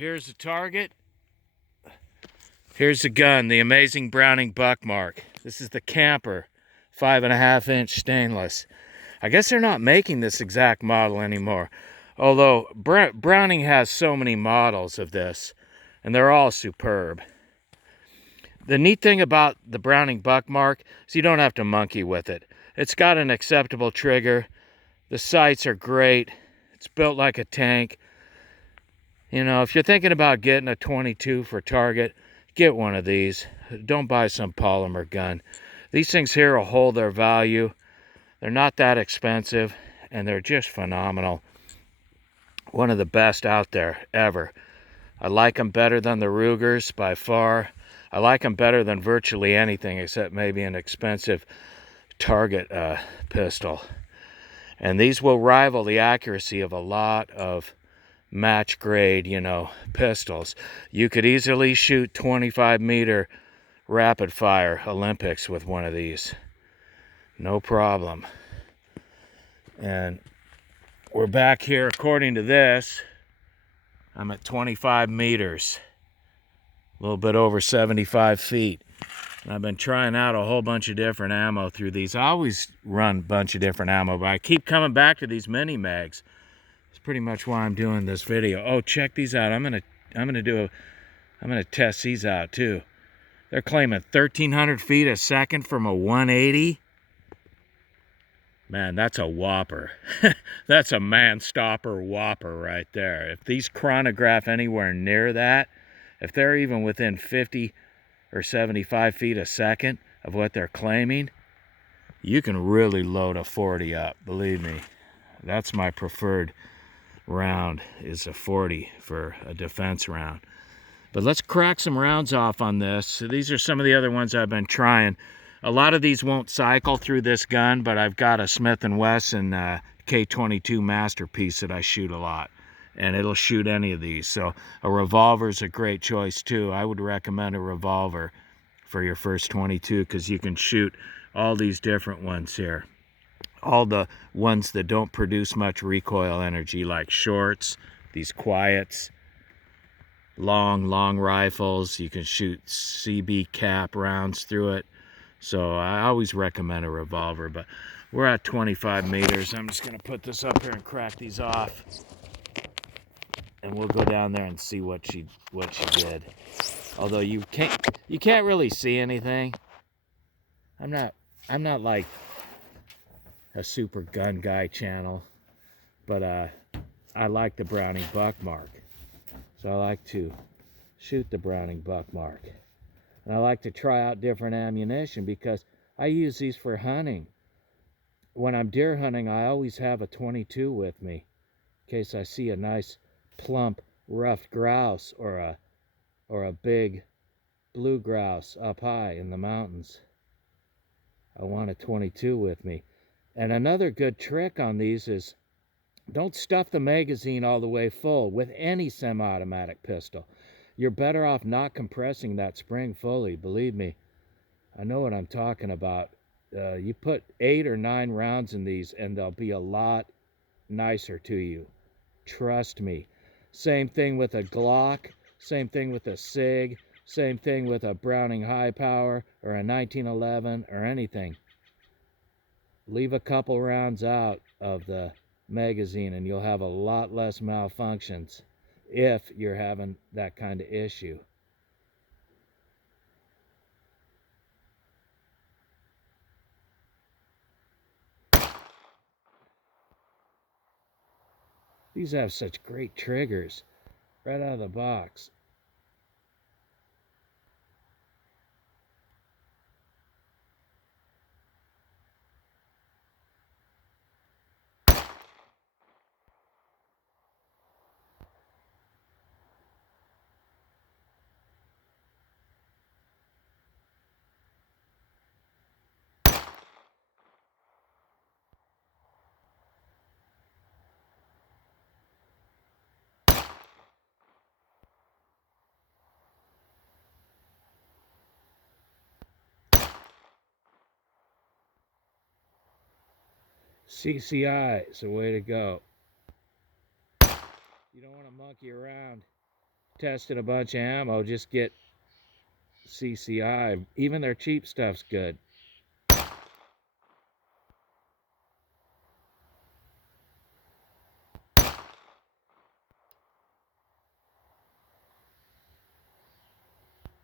here's the target. Here's the gun, the amazing Browning Buckmark. This is the Camper 5.5-inch stainless. I guess they're not making this exact model anymore. Although Browning has so many models of this, and they're all superb. The neat thing about the Browning Buckmark is you don't have to monkey with it. It's got an acceptable trigger. The sights are great. It's built like a tank. You know, if you're thinking about getting a 22 for target, get one of these. Don't buy some polymer gun. These things here will hold their value. They're not that expensive, and they're just phenomenal. One of the best out there ever. I like them better than the Rugers by far. I like them better than virtually anything except maybe an expensive target pistol. And these will rival the accuracy of a lot of match grade, pistols. You could easily shoot 25-meter rapid fire Olympics with one of these. No problem. And we're back here, according to this, I'm at 25 meters. A little bit over 75 feet. And I've been trying out a whole bunch of different ammo through these. I always run a bunch of different ammo, but I keep coming back to these mini mags. That's pretty much why I'm doing this video. Oh, check these out. I'm gonna test these out too. They're claiming 1,300 feet a second from a 180. Man, that's a whopper. That's a man-stopper whopper right there. If these chronograph anywhere near that, if they're even within 50 or 75 feet a second of what they're claiming, you can really load a 40 up, believe me. That's my preferred round, is a 40 for a defense round. But let's crack some rounds off on this. So these are some of the other ones I've been trying. A lot of these won't cycle through this gun, but I've got a Smith & Wesson K22 Masterpiece that I shoot a lot, and it'll shoot any of these. So a revolver is a great choice too. I would recommend a revolver for your first 22 because you can shoot all these different ones here. All the ones that don't produce much recoil energy, like shorts, these quiets, long rifles. You can shoot CB cap rounds through it. So I always recommend a revolver, but we're at 25 meters. I'm just gonna put this up here and crack these off, and we'll go down there and see what she did. Although you can't really see anything. I'm not like a super gun guy channel, but I like the Browning Buckmark, so I like to shoot the Browning Buckmark. And I like to try out different ammunition because I use these for hunting. When I'm deer hunting, I always have a 22 with me in case I see a nice plump ruffed grouse or a big blue grouse up high in the mountains. I want a 22 with me. And another good trick on these is don't stuff the magazine all the way full with any semi-automatic pistol. You're better off not compressing that spring fully. Believe me, I know what I'm talking about. You put 8 or 9 rounds in these and they'll be a lot nicer to you. Trust me. Same thing with a Glock, same thing with a SIG, same thing with a Browning High Power or a 1911 or anything. Leave a couple rounds out of the magazine and you'll have a lot less malfunctions if you're having that kind of issue. These have such great triggers right out of the box. CCI is the way to go. You don't want to monkey around. tested a bunch of ammo, just get CCI. Even their cheap stuff's good.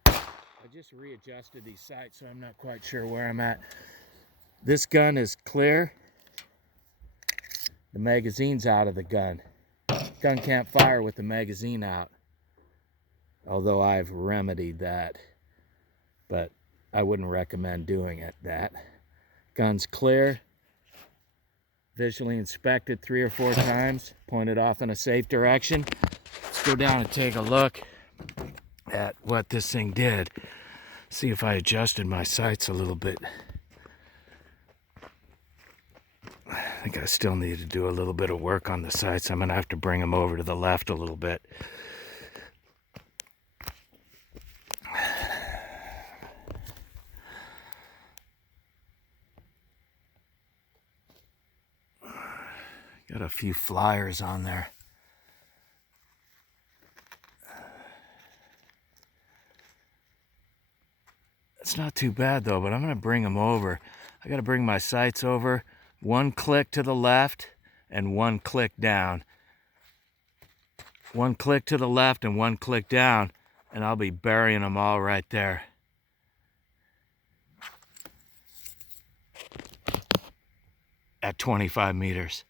I just readjusted these sights, so I'm not quite sure where I'm at. This gun is clear. The magazine's out of the gun. Gun can't fire with the magazine out. Although I've remedied that. But I wouldn't recommend doing it that. Gun's clear. Visually inspected 3 or 4 times. Pointed off in a safe direction. Let's go down and take a look at what this thing did. See if I adjusted my sights a little bit. I think I still need to do a little bit of work on the sights. I'm going to have to bring them over to the left a little bit. Got a few flyers on there. It's not too bad though, but I'm going to bring them over. I got to bring my sights over. 1 click to the left and 1 click down. 1 click to the left and 1 click down, and I'll be burying them all right there. At 25 meters.